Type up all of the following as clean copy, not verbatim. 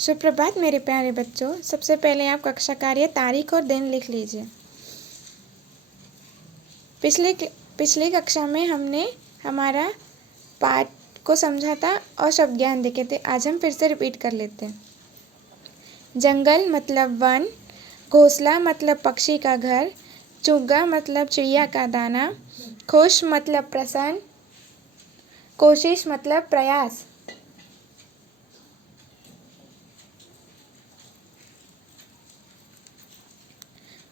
सुप्रभात मेरे प्यारे बच्चों। सबसे पहले आप कक्षा कार्य तारीख और दिन लिख लीजिए। पिछली कक्षा में हमने हमारा पाठ को समझा था और शब्द ज्ञान देखे थे। आज हम फिर से रिपीट कर लेते हैं। जंगल मतलब वन, घोंसला मतलब पक्षी का घर, चुग्गा मतलब चिड़िया का दाना, खुश मतलब प्रसन्न, कोशिश मतलब प्रयास।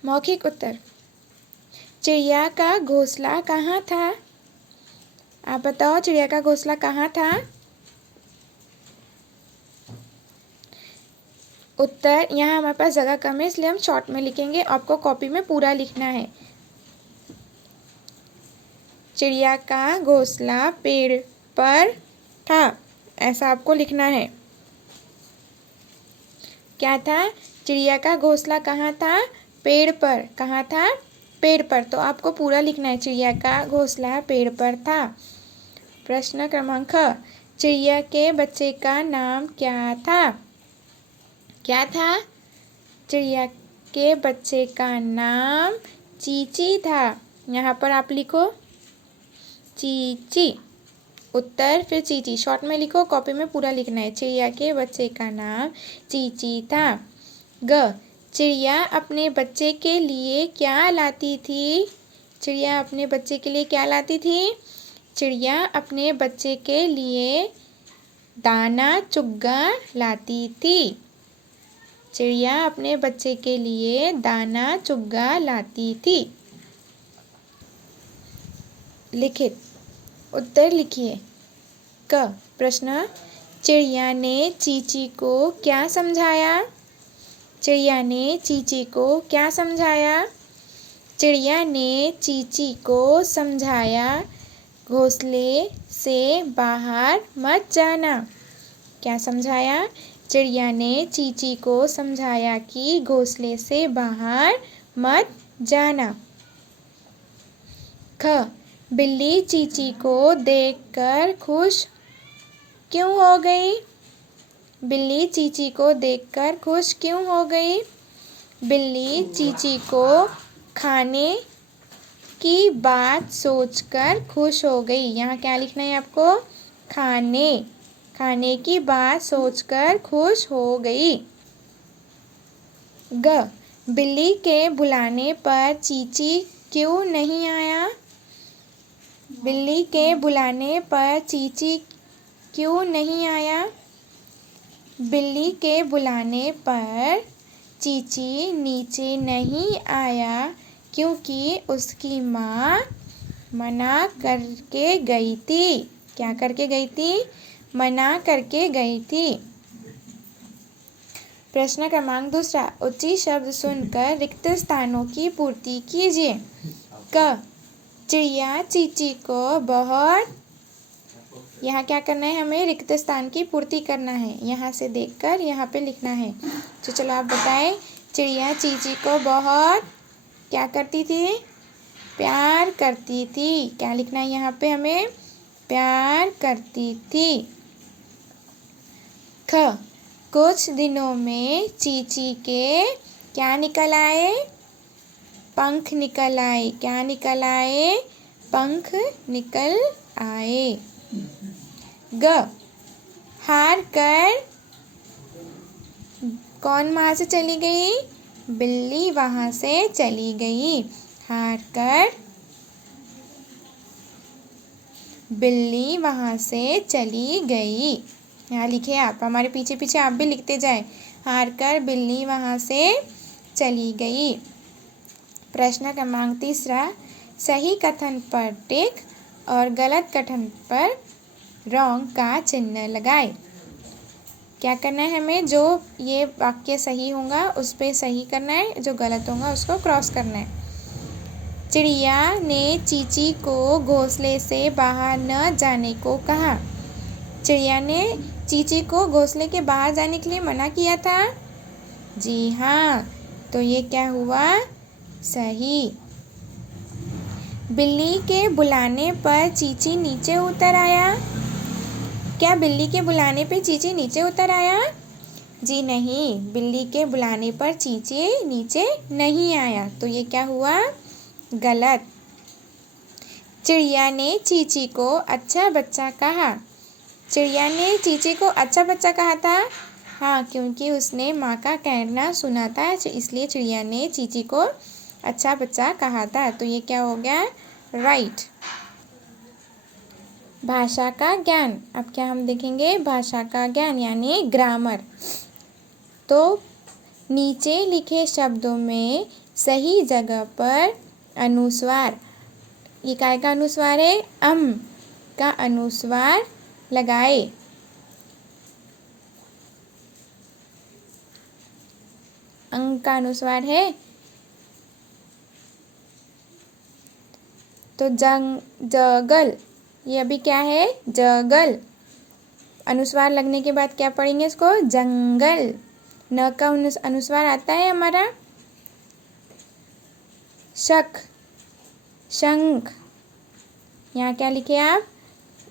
मौखिक उत्तर। चिड़िया का घोंसला कहाँ था? आप बताओ, चिड़िया का घोंसला कहाँ था? उत्तर, यहाँ हमारे पास जगह कम है इसलिए हम शॉर्ट में लिखेंगे। आपको कॉपी में पूरा लिखना है। चिड़िया का घोंसला पेड़ पर था, ऐसा आपको लिखना है। क्या था? चिड़िया का घोंसला कहाँ था? पेड़ पर। कहाँ था? पेड़ पर। तो आपको पूरा लिखना है। चिड़िया का घोंसला पेड़ पर था। प्रश्न क्रमांक ख, चिड़िया के बच्चे का नाम क्या था? क्या था? चिड़िया के बच्चे का नाम चींची था। यहाँ पर आप लिखो चींची। उत्तर, फिर चींची। शॉर्ट में लिखो, कॉपी में पूरा लिखना है। चिड़िया के बच्चे का नाम चींची था। ग, चिड़िया अपने बच्चे के लिए क्या लाती थी? चिड़िया अपने बच्चे के लिए क्या लाती थी? चिड़िया अपने बच्चे के लिए दाना चुग्गा लाती थी। चिड़िया अपने बच्चे के लिए दाना चुग्गा लाती थी। लिखित उत्तर लिखिए। क, प्रश्न, चिड़िया ने चींची को क्या समझाया? चिड़िया ने चींची को क्या समझाया? चिड़िया ने चींची को समझाया, घोंसले से बाहर मत जाना। क्या समझाया? चिड़िया ने चींची को समझाया कि घोंसले से बाहर मत जाना। ख, बिल्ली चींची को देखकर खुश क्यों हो गई? बिल्ली चींची को देखकर खुश क्यों हो गई? बिल्ली चींची को खाने की बात सोचकर खुश हो गई। यहाँ क्या लिखना है आपको? खाने की बात सोचकर खुश हो गई। ग, बिल्ली के बुलाने पर चींची क्यों नहीं आया? बिल्ली के बुलाने पर चींची क्यों नहीं आया? बिल्ली के बुलाने पर चींची नीचे नहीं आया क्योंकि उसकी माँ मना करके गई थी। क्या करके गई थी? मना करके गई थी। प्रश्न क्रमांक दूसरा, उचित शब्द सुनकर रिक्त स्थानों की पूर्ति कीजिए। क, चिड़िया चींची को बहुत। यहाँ क्या करना है? हमें रिक्त स्थान की पूर्ति करना है। यहाँ से देखकर यहाँ पे लिखना है। तो चलो आप बताएं। चिड़िया चींची को बहुत क्या करती थी? प्यार करती थी। क्या लिखना है यहाँ पे हमें? प्यार करती थी। ख, कुछ दिनों में चींची के क्या निकल आए? पंख निकल आए। क्या निकल आए? पंख निकल आए। ग, हार कर कौन वहाँ से चली गई? बिल्ली वहाँ से चली गई। हार कर बिल्ली वहाँ से चली गई। यहाँ लिखे आप, हमारे पीछे पीछे आप भी लिखते जाए। हार कर बिल्ली वहाँ से चली गई। प्रश्न क्रमांक तीसरा, सही कथन पर टिक और गलत कथन पर रॉन्ग का चिन्ह लगाए। क्या करना है हमें? जो ये वाक्य सही होगा उस पर सही करना है, जो गलत होगा उसको क्रॉस करना है। चिड़िया ने चींची को घोंसले से बाहर न जाने को कहा। चिड़िया ने चींची को घोंसले के बाहर जाने के लिए मना किया था। जी हाँ, तो ये क्या हुआ? सही। बिल्ली के बुलाने पर चींची नीचे उतर आया। क्या बिल्ली के बुलाने पे चींची नीचे उतर आया? जी नहीं, बिल्ली के बुलाने पर चींची नीचे नहीं आया। तो ये क्या हुआ? गलत। चिड़िया ने चींची को अच्छा बच्चा कहा। चिड़िया ने चींची को अच्छा बच्चा कहा था। हाँ, क्योंकि उसने माँ का कहना सुना था, इसलिए चिड़िया ने चींची को अच्छा बच्चा कहा था। तो ये क्या हो गया? राइट। भाषा का ज्ञान। अब क्या हम देखेंगे? भाषा का ज्ञान यानी ग्रामर। तो नीचे लिखे शब्दों में सही जगह पर अनुस्वार, ये काय का अनुस्वार है? अम का अनुस्वार लगाए। अंग का अनुस्वार है तो जगल, ये अभी क्या है? जगल। अनुस्वार लगने के बाद क्या पढ़ेंगे इसको? जंगल। न का अनुस्वार आता है हमारा शक, शंख। यहाँ क्या लिखे आप?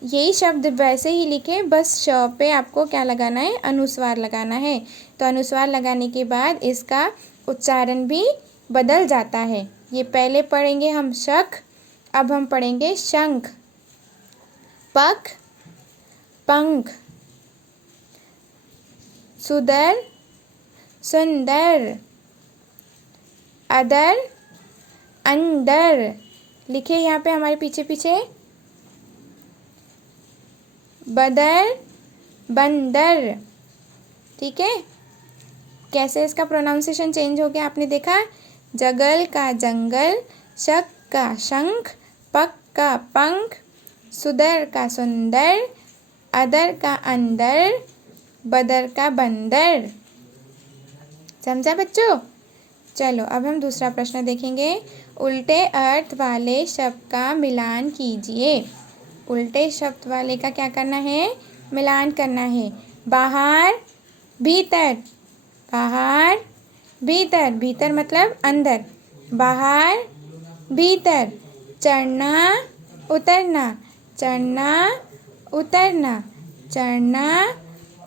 यही शब्द वैसे ही लिखे, बस श पे आपको क्या लगाना है? अनुस्वार लगाना है। तो अनुस्वार लगाने के बाद इसका उच्चारण भी बदल जाता है। ये पहले पढ़ेंगे हम शक, अब हम पढ़ेंगे शंख। पख, पंख। सुदर, सुंदर। अदर, अंदर। लिखिए यहाँ पे हमारे पीछे पीछे। बदर, बंदर। ठीक है? कैसे इसका प्रोनाउंसिएशन चेंज हो गया आपने देखा? जगल का जंगल, शक का शंख, पक का पंख, सुदर का सुंदर, अदर का अंदर, बदर का बंदर। समझा बच्चों? चलो अब हम दूसरा प्रश्न देखेंगे। उल्टे अर्थ वाले शब्द का मिलान कीजिए। उल्टे शब्द वाले का क्या करना है? मिलान करना है। बाहर, भीतर। बाहर, भीतर। भीतर मतलब अंदर। बाहर, भीतर। चढ़ना, उतरना। चढ़ना, उतरना। चढ़ना,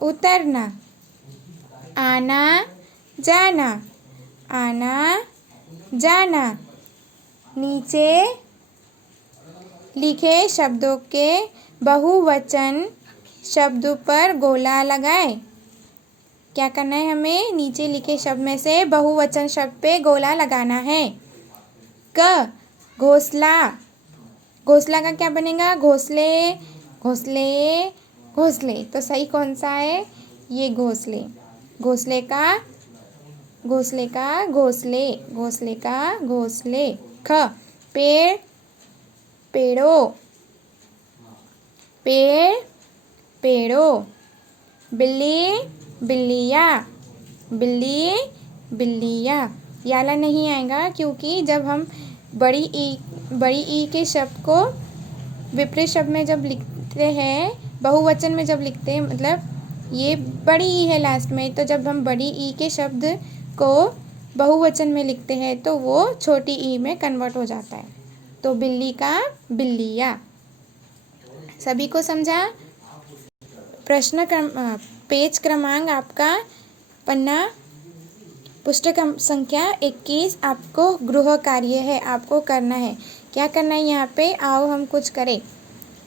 उतरना। आना, जाना। आना, जाना। नीचे लिखे शब्दों के बहुवचन शब्द पर गोला लगाएं। क्या करना है हमें? नीचे लिखे शब्द में से बहुवचन शब्द पे गोला लगाना है। क, घोंसला। घोंसला का क्या बनेगा? घोंसले, घोंसले, घोंसले। तो सही कौन सा है? ये घोंसले। घोंसले का, घोंसले का घोंसले, घोंसले का घोंसले। ख, पेड़, पेड़ों। पेड़, पेड़ों। बिल्ली, बिल्लिया। बिल्ली, बिल्लिया। याला नहीं आएगा क्योंकि जब हम बड़ी ई के शब्द को विपरीत शब्द में जब लिखते हैं, बहुवचन में जब लिखते हैं, मतलब ये बड़ी ई है लास्ट में, तो जब हम बड़ी ई के शब्द को बहुवचन में लिखते हैं तो वो छोटी ई में कन्वर्ट हो जाता है। तो बिल्ली का बिल्लिया। सभी को समझा? प्रश्न पेज क्रमांक आपका पन्ना पुस्तक संख्या 21 आपको गृह कार्य है, आपको करना है। क्या करना है यहाँ पे? आओ हम कुछ करें।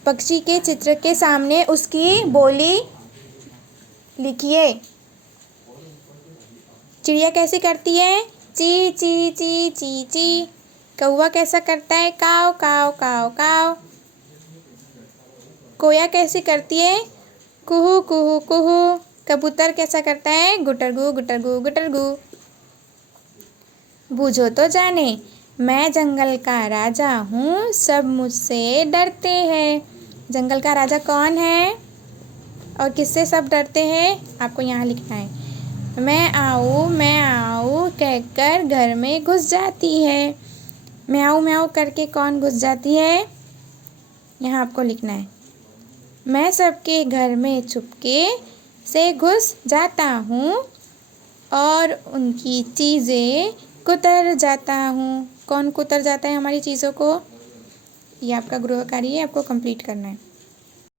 पक्षी के चित्र के सामने उसकी बोली लिखिए। चिड़िया कैसी करती है? ची ची ची ची ची। कौवा कैसा करता है? काव काव काव काव। कोया कैसी करती है? कुहू कुहू कुहू। कबूतर कैसा करता है? गुटरगू गुटरगू गुटरगू। बूझो तो जाने, मैं जंगल का राजा हूँ, सब मुझसे डरते हैं। जंगल का राजा कौन है और किससे सब डरते हैं? आपको यहाँ लिखना है। मैं आऊँ कहकर घर में घुस जाती है। म्याऊं म्याऊं करके कौन घुस जाती है? यहाँ आपको लिखना है। मैं सबके घर में चुपके से घुस जाता हूँ और उनकी चीज़ें कुतर जाता हूँ। कौन कुतर जाता है हमारी चीज़ों को? ये आपका गृह कार्य है, आपको कंप्लीट करना है।